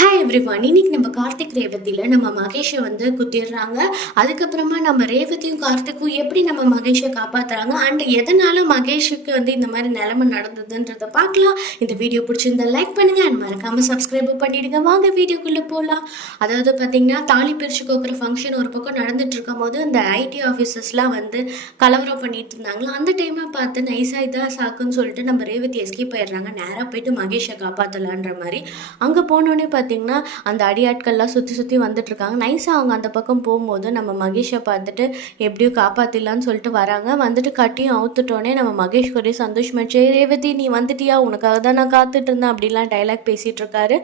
Hi everyone. இன்னைக்கு நம்ம கார்த்திக் ரேவதியில் நம்ம மகேஷை வந்து குத்திடுறாங்க. அதுக்கப்புறமா நம்ம ரேவதியும் கார்த்திக்கும் எப்படி நம்ம மகேஷை காப்பாற்றுறாங்க அண்ட் எதனால மகேஷுக்கு வந்து இந்த மாதிரி நிலைமை நடந்ததுன்றதை பார்க்கலாம். இந்த வீடியோ பிடிச்சிருந்தா லைக் பண்ணுங்கள் அண்ட் மறக்காமல் சப்ஸ்கிரைப் பண்ணிவிடுங்க. வாங்க வீடியோக்குள்ளே போகலாம். அதாவது பார்த்திங்கன்னா தாலி பிரித்து கோக்குற ஃபங்க்ஷன் ஒரு பக்கம் நடந்துட்டு இருக்கும் போது இந்த ஐடி ஆஃபீஸர்ஸ்லாம் வந்து கலவரம் பண்ணிட்டு இருந்தாங்களா. அந்த டைமை பார்த்து நைஸாக இதாக சாக்குன்னு சொல்லிட்டு நம்ம ரேவதி எஸ்கேப் ஆயிடுறாங்க. நேராக போயிட்டு மகேஷை காப்பாற்றலான்ற மாதிரி அங்கே போனோடனே பார்த்திங்கன்னா அந்த அடியாட்கள்லாம் சுற்றி வந்துட்டுருக்காங்க. நைஸாக அவங்க அந்த பக்கம் போகும்போது நம்ம மகேஷை பார்த்துட்டு எப்படியும் காப்பாற்றிடலான்னு சொல்லிட்டு வராங்க. வந்துட்டு கட்டியும் அவுத்துட்டோன்னே நம்ம மகேஷ் ஒரே சந்தோஷமாச்சு. ரேவதி நீ வந்துட்டியா, உனக்காக தான் நான் காத்துட்டு இருந்தேன் அப்படிலாம் டைலாக் பேசிகிட்டு இருக்காரு.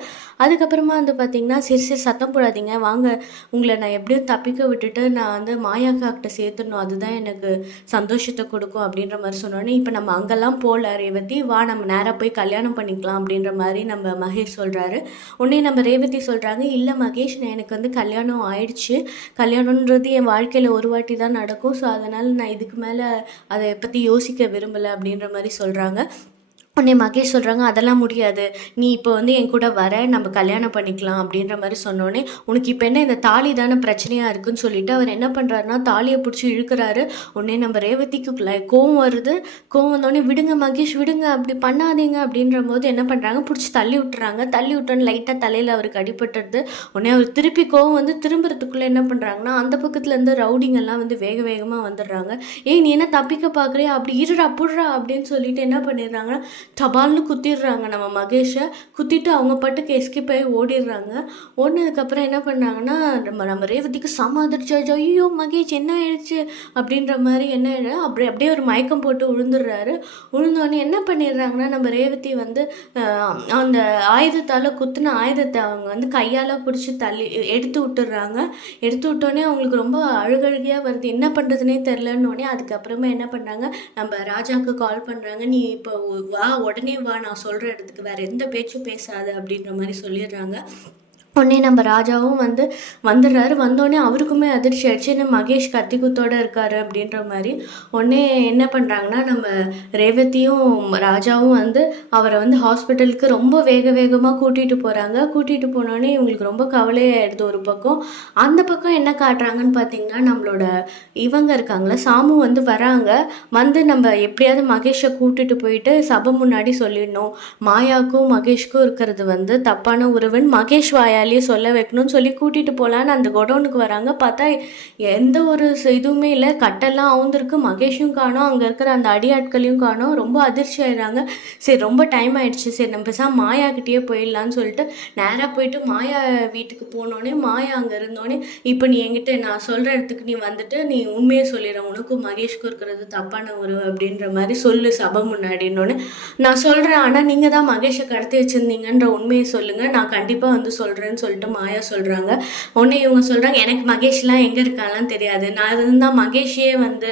அதுக்கப்புறமா வந்து பார்த்திங்கன்னா சரி சத்தம் போடாதீங்க, வாங்க உங்களை நான் எப்படியும் தப்பிக்க விட்டுட்டு நான் வந்து மாயாக்காக்கிட்ட சேர்த்துடணும், அதுதான் எனக்கு சந்தோஷத்தை கொடுக்கும் அப்படின்ற மாதிரி சொன்னோன்னே இப்போ நம்ம அங்கெல்லாம் போகல ரேவதி, வா நம்ம நேராக போய் கல்யாணம் பண்ணிக்கலாம் அப்படின்ற மாதிரி நம்ம மகேஷ் சொல்கிறாரு. உடனே நம்ம ரேவதி சொல்கிறாங்க, இல்லை மகேஷ் எனக்கு வந்து கல்யாணம் ஆயிடுச்சு, கல்யாணன்றது என் வாழ்க்கையில் ஒரு வாட்டி தான் நடக்கும், ஸோ அதனால் நான் இதுக்கு மேலே அதை பற்றி யோசிக்க விரும்பலை அப்படின்ற மாதிரி சொல்கிறாங்க. உடனே மகேஷ் சொல்கிறாங்க, அதெல்லாம் முடியாது, நீ இப்போ வந்து என் கூட வர, நம்ம கல்யாணம் பண்ணிக்கலாம் அப்படின்ற மாதிரி சொன்னோடனே உனக்கு இப்போ என்ன இந்த தாலி தானே பிரச்சனையாக இருக்குன்னு சொல்லிட்டு அவர் என்ன பண்ணுறாருனா தாலியை பிடிச்சி இழுக்கிறாரு. உடனே நம்ம ரேவதிக்கு கோவம் வருது. கோவம் வந்தோடனே விடுங்க மகேஷ் விடுங்க, அப்படி பண்ணாதீங்க அப்படின்ற போது என்ன பண்ணுறாங்க, பிடிச்சி தள்ளி விட்டுறாங்க. தள்ளி விட்டோன்னு லைட்டாக தலையில் அவருக்கு அடிபட்டுறது. உடனே அவர் திருப்பி கோவம் வந்து திரும்புறதுக்குள்ளே என்ன பண்ணுறாங்கன்னா அந்த பக்கத்துலேருந்து ரவுடிங்கெல்லாம் வந்து வேகமாக வந்துடுறாங்க. ஏய் நீ என்ன தப்பிக்க பார்க்குறியா, அப்படி இருடா புடுறா அப்படின்னு சொல்லிட்டு என்ன பண்ணிடுறாங்கன்னா டபால்னு குத்திடுறாங்க நம்ம மகேஷை. குத்திட்டு அவங்க பாட்டுக்கு எஸ்கேப் ஆகி ஓடிடுறாங்க. ஓடினதுக்கப்புறம் என்ன பண்ணாங்கன்னா நம்ம ரேவதிக்கு செம அதிர்ச்சி. ஐயோ மகேஷ் என்ன ஆயிடுச்சு அப்படின்ற மாதிரி என்ன அப்படியே ஒரு மயக்கம் போட்டு விழுந்துடுறாரு. விழுந்தோடனே என்ன பண்ணிடுறாங்கன்னா நம்ம ரேவதி வந்து அந்த ஆயுதத்தால் குத்துன ஆயுதத்தை அவங்க வந்து கையால் பிடிச்சி தள்ளி எடுத்து விட்டுடுறாங்க. எடுத்து விட்டோடனே அவங்களுக்கு ரொம்ப அழுகழுகையாக வருது, என்ன பண்ணுறதுனே தெரிலன்னொடனே அதுக்கப்புறமா என்ன பண்ணுறாங்க, நம்ம ராஜாவுக்கு கால் பண்ணுறாங்க, நீ இப்போ வா உடனே வா, நான் சொல்கிற இடத்துக்கு வேறு எந்த பேச்சும் பேசாது அப்படின்ற மாதிரி சொல்லிடுறாங்க. உடனே நம்ம ராஜாவும் வந்து வந்துடுறாரு. வந்தோடனே அவருக்குமே அதிர்ச்சி ஆயிடுச்சு, என்ன மகேஷ் கத்தி குத்தோடு இருக்காரு அப்படின்ற மாதிரி. உடனே என்ன பண்ணுறாங்கன்னா நம்ம ரேவதியும் ராஜாவும் வந்து அவரை வந்து ஹாஸ்பிட்டலுக்கு ரொம்ப வேகமாக கூட்டிகிட்டு போகிறாங்க. கூட்டிகிட்டு போனோடனே இவங்களுக்கு ரொம்ப கவலையாயிடுது ஒரு பக்கம். அந்த பக்கம் என்ன காட்டுறாங்கன்னு பார்த்தீங்கன்னா நம்மளோட இவங்க இருக்காங்களே சாமு வந்து வராங்க. வந்து நம்ம எப்படியாவது மகேஷை கூட்டிகிட்டு போயிட்டு சபை முன்னாடி சொல்லிடணும், மாயாவுக்கும் மகேஷ்க்கும் இருக்கிறது வந்து தப்பான உறவுன்னு மகேஷ் வாயால் சொல்ல வைக்கணும்னு சொல்லி கூட்டிகிட்டு போகலான்னு அந்த குடோனுக்கு வராங்க. பார்த்தா எந்த ஒரு இதுவுமே இல்லை, கட்டெல்லாம் அவுந்திருக்கு, மகேஷும் காணோம், அங்கே இருக்கிற அந்த அடியாட்களையும் காணோம். ரொம்ப அதிர்ச்சி ஆயிடுறாங்க. சரி ரொம்ப டைம் ஆயிடுச்சு, சரி நம்ம பேசாமல் மாயாக்கிட்டே போயிடலான்னு சொல்லிட்டு நேராக போயிட்டு மாயா வீட்டுக்கு போனோடனே மாயா அங்கே இருந்தோடனே, இப்போ நீ என்கிட்ட நான் சொல்கிற இடத்துக்கு நீ வந்துட்டு நீ உண்மையை சொல்லிடுற, உனக்கும் மகேஷ்க்கும் இருக்கிறது தப்பான உறவு அப்படின்ற மாதிரி சொல்லு சபை முன்னாடினோடனே, நான் சொல்கிறேன் ஆனால் நீங்கள் தான் மகேஷை கடத்தி வச்சுருந்தீங்கன்ற உண்மையை சொல்லுங்கள், நான் கண்டிப்பாக வந்து சொல்கிறேன் சொல்லிட்டு மாயா சொல்கிறாங்க. உடனே இவங்க சொல்கிறாங்க, எனக்கு மகேஷ்லாம் எங்கே இருக்காலாம் தெரியாது, நான் இருந்தால் மகேஷே வந்து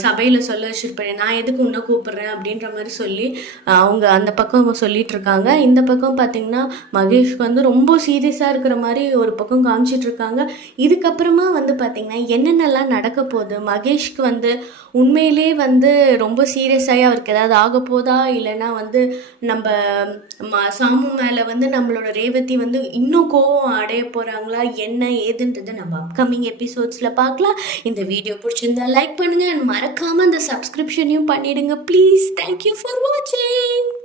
சபையில் சொல்ல வச்சுருப்பேன், நான் எதுக்கு உன்னை கூப்பிட்றேன் அப்படின்ற மாதிரி சொல்லி அவங்க அந்த பக்கம் சொல்லிட்டு இருக்காங்க. இந்த பக்கம் பார்த்திங்கன்னா மகேஷ்க்கு வந்து ரொம்ப சீரியஸாக இருக்கிற மாதிரி ஒரு பக்கம் காமிச்சிட்டு இருக்காங்க. இதுக்கப்புறமா வந்து பார்த்திங்கன்னா என்னென்னலாம் நடக்க போகுது, மகேஷ்க்கு வந்து உண்மையிலே வந்து ரொம்ப சீரியஸாகி அவருக்கு ஏதாவது ஆக போதா, இல்லைன்னா வந்து நம்ம சாமு மேலே வந்து நம்மளோட ரேவதி வந்து இன்னும் கோவம் அடைய போகிறாங்களா, என்ன ஏதுன்றதை நம்ம அப்கமிங் எபிசோட்ஸில் பார்க்கலாம். இந்த வீடியோ பிடிச்சிருந்தா லைக் பண்ணுங்கள் அண்ட் மறக்காமல் அந்த சப்ஸ்கிரிப்ஷனையும் பண்ணிவிடுங்க ப்ளீஸ். தேங்க்யூ ஃபார் வாட்சிங்.